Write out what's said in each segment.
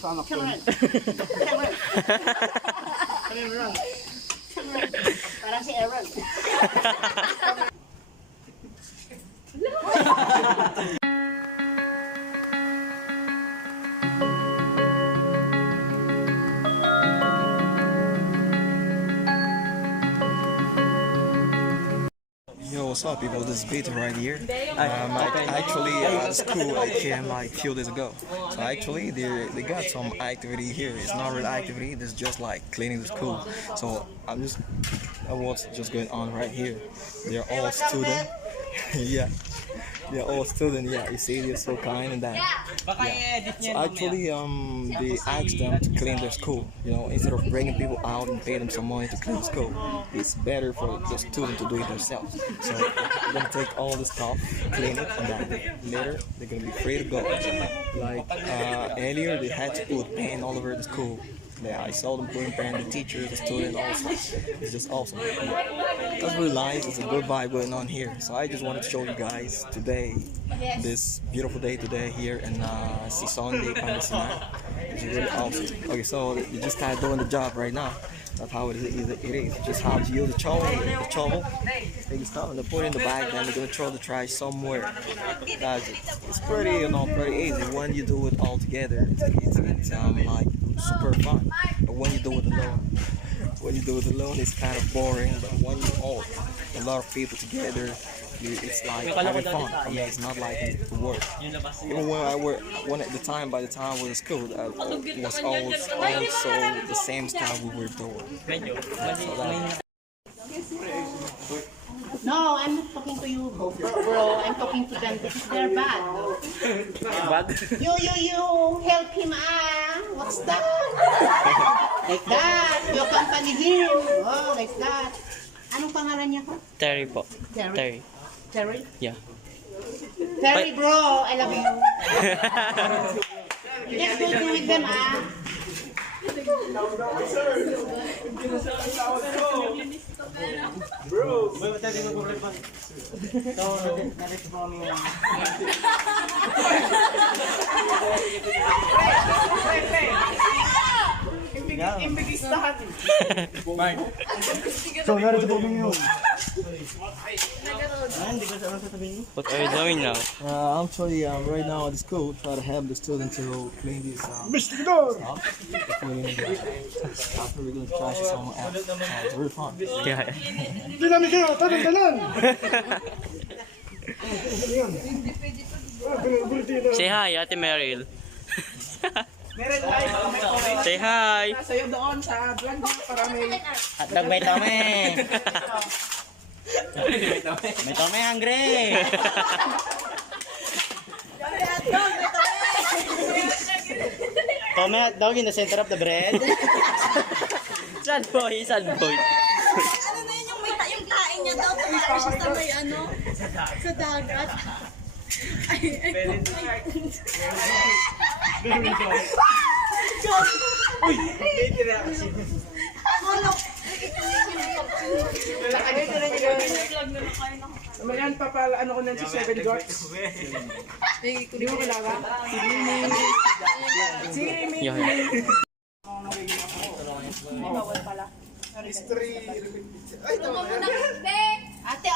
Cameron. Cameron. Parang si Aaron. Yo, what's up, people? This is Peter right here. Actually, at school I came like few days ago. So actually, they got some activity here. It's not real activity. It's just like cleaning the school. So what's just going on right here. They're all students. Yeah. They're all students, yeah. You see, they're so kind and that. Yeah. So actually, they asked them to clean their school. You know, instead of bringing people out and pay them some money to clean the school, it's better for the student to do it themselves. So they're gonna take all the stuff, clean it, and then later they're gonna be free to go. Like earlier, they had to put paint all over the school. Yeah, I saw them putting paint, the teachers, the students, also. It's just awesome. That's really nice. It's a good vibe going on here. So I just wanted to show you guys today, this beautiful day today here in Sunday, Pangasinan. It's really awesome. Okay, so they just started doing the job right now. That's how it is. You just have to use the shovel, take the stuff and they put it in the bag. Then they're gonna throw the trash somewhere. That's it. It's pretty, pretty easy when you do it all together. It's like super fun. But when you do it alone, it's kind of boring. But when you all a lot of people together, it's like having fun. I mean, it's not like work. Even when at the time, by the time I was in school, it was also the same style we were doing. No, I'm not talking to you, bro. I'm talking to them. This is their bag. You help him, What's that? Like that. You accompany him. Oh, like that. Anong pangalan niya ko? Terry po. Terry? Terry? Yeah. Terry, bro. I love you. Let's go through with them, Bro, What are you doing now? Actually, right now at the school, try to help the students to clean this stuff. After we're gonna trash it somewhere else. It's really fun. Yeah. Say hi, Ate Meryl. Say hi. Sayo doon sa vlog para may Hotdog may tome. May tome hungry. Tome hotdog in the center of the bread. Sad boy, sad boy. Ano na yun yung kain niya daw tumakas siya sa may sa dagat. Mayan papala ano ko nan si Seven Goats. Hindi mo kilala? Si Mimi. Yeah. Bawal pala. History. Ay, Ate,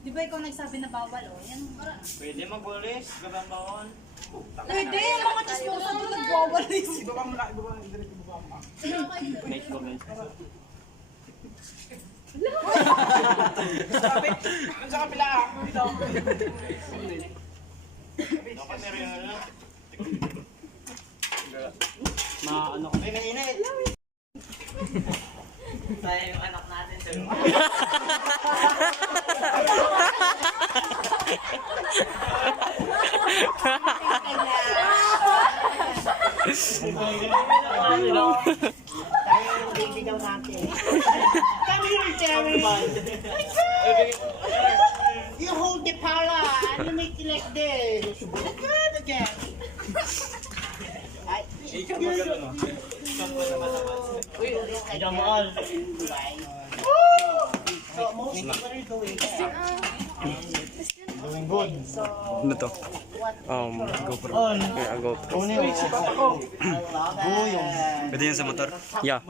di ba ikaw nagsabi na bawal, Yan, Pwede magwalis, gabang baon. Pwede, mga chismosa doon nagwawalis. Ibaba mo na, ibaba mo. Next comment. Sa kapila, dito. Ano kami mainit. Tayo yung anak natin. Tayo yung baby daw natin. Come here, Terry. You hold the para and you make it like this. Good again. Ikaw magano no? Uy, jamal. So, most what are you doing? Ano to? GoPro. Yeah, GoPro. Pwede yan sa motor? Yeah.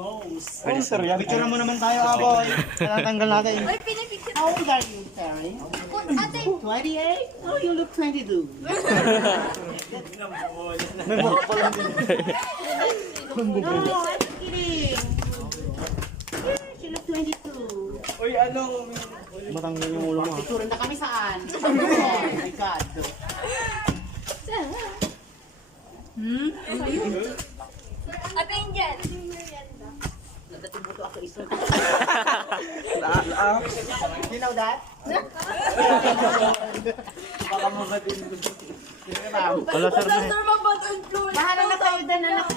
Pwede sa motor. Picture mo naman tayo, aboy. Tanggal natin. Uy, pinipicture. How old are you, Terry? Ate, 28? Oh, you look 22. No, I'm kidding. She look 22. Uy, anong... Matanggal yung ulo mo. Picture na kami saan? Oh my God. Ate Angel. Nagatibuto ako iso. You know that? Baka mo ba din? Wala sir na Sir, mabad influence. Bahala na kayo din, anak.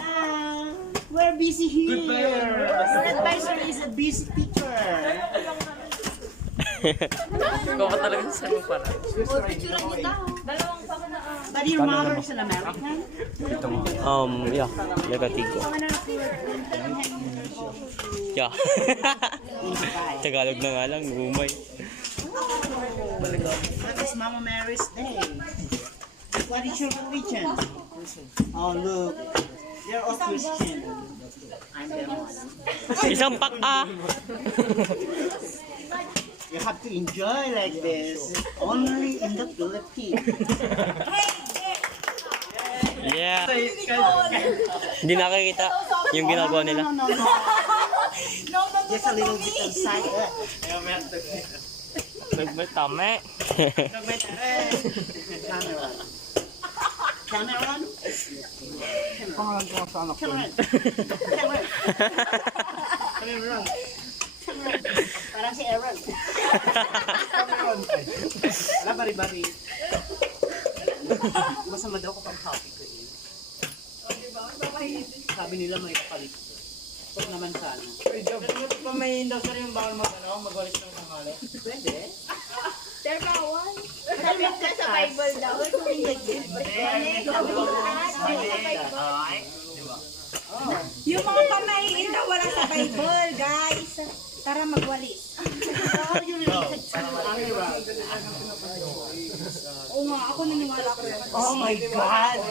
We're busy here. Your advisor is a busy teacher. Ikaw ka talaga sa mo para. Picture niyo daw. Dalawang pa na. But your mother is an American? Yeah. Negatigo. Yeah. Tagalog na nga lang, umay. That is Mama Mary's Day. What is your religion? Oh, look. They're all Christian. I'm the one. Isang pak ah! You have to enjoy like this. Only in the Philippines. Yeah. Hindi nakikita yung ginagawa nila. No. Just a little bit of side. Tama. Cameron. Pangalan ko sa anak ko. Cameron. Parang si Aaron. Wala bari-bari. Masama daw kapag happy ko eh. Sabi nila may kapalit ko. Huwag naman sana. May industry yung bawal magwalis ng tanghali. Pwede. Sir, bawal. Sabi ka sa Bible daw. Yung mga pamahiin daw wala sa Bible, guys. Para magwalis. How are you related to Amira? Oo nga, ako naniniwala ko yun. Oh my God!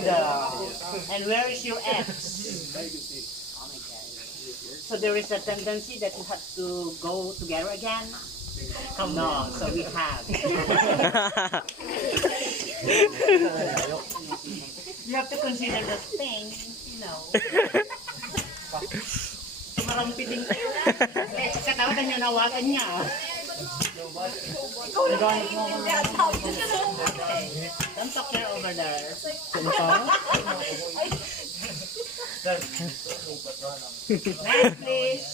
And where is your ex? Oh my God. So there is a tendency that you have to go together again? No, so we have. You have to consider the thing, you know. Marami din kayo. Eh, katawatan niyo, nawagan niya. Don't talk here over there. Next, please.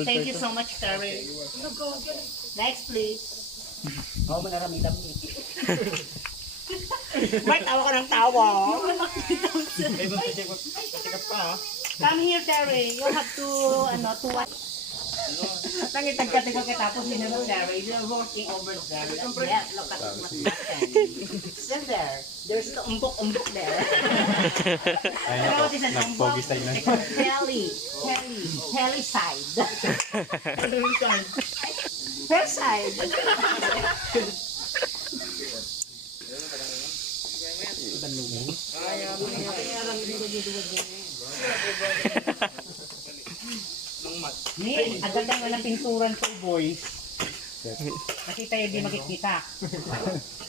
Thank you so much, Terry. Next, please. Oo, manaramitan mo. Mark, tawa ka ng tawa. Come here, Terry. You have to, to watch. Tangitag-katig ko tapos yun naman, Terry. You're working over there. Yeah, look at what happened. Still there. There's the umbok there. Ano what is an umbok? It's a heli side. Her side. Ni, agad ang walang pinturan to, boys. Kasi tayo di makikita.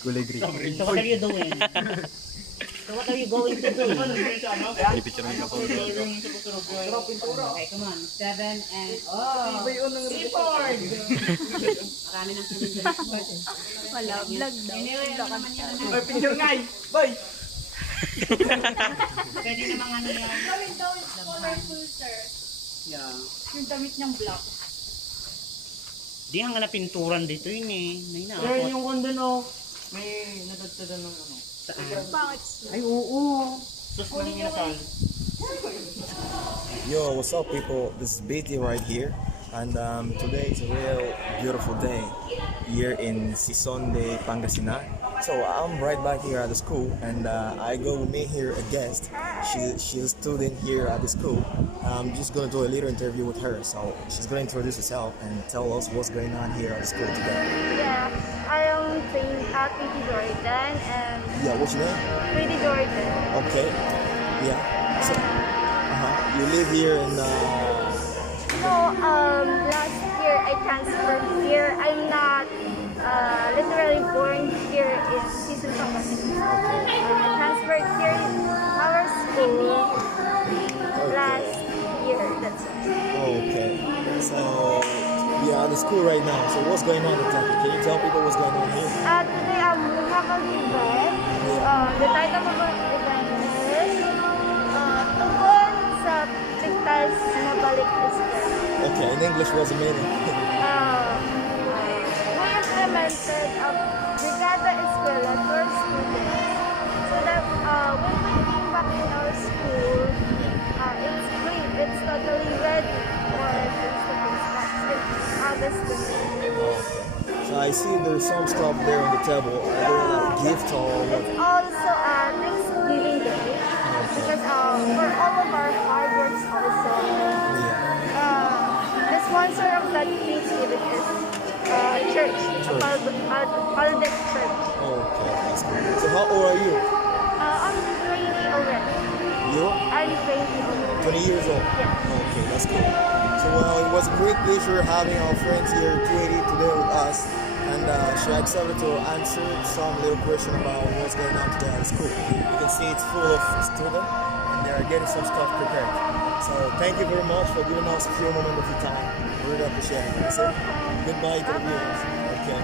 Kulay green. So what are you doing? So what are you going to do? Picture mo ka po. Okay, come on. 7 and... Oh! Seaford! Marami ng pinigil. Wala, vlog daw. Ay, picture nga eh. Bye! Pwede namang ano yan. Gawin daw is colorful, sir. Yeah. Yung damit niyang black. Di ang na pinturan dito yun eh. May Sir, nakapot. yung kondo no, may nadagdagan ng ano. Pangit. Ay, oo. Tapos nang minasal. Yo, what's up, people? This is BT right here, and today is a real beautiful day here in Sisonde, Pangasinan. So I'm right back here at the school, and I go meet here a guest. She's a student here at the school. I'm just gonna do a little interview with her. So she's gonna introduce herself and tell us what's going on here at the school today. Yeah, I am trained at PT Jordan and Yeah, what's your name? PT Jordan. Okay. Yeah. So, you live here in. No, last year I transferred here. I'm not literally born here in Season Pangasinan. I transferred here in our school last year. That's it. Okay. So, you're at the school right now. So, what's going on exactly? Can you tell people what's going on here? Today we have an event. The title of our event is Tungkol sa Ligtas na Balik Eskwela. Okay, in English, what's the meaning? We implemented a Brigada Eskwela to our students so that when we came back in our school, it's great. It's totally ready for face-to-face classes in August 20. So, I see there's some stuff there on the table. Are there like gifts or what? It's also Thanksgiving Day because for all of our hard works also. The sponsor of that Thanksgiving is church. Aldet Church. Okay, that's good. So, how old are you? I'm 20 already. You? I'm 20 already. 20 years old? Yeah. Okay, that's cool. So, it was a great pleasure having our friends here, 20, today with us. And she accepted to answer some little question about what's going on today at school. You can see it's full of students and they're getting some stuff prepared. So thank you very much for giving us a few moments of your time. We really appreciate it. That's it. Goodbye to the viewers. Okay.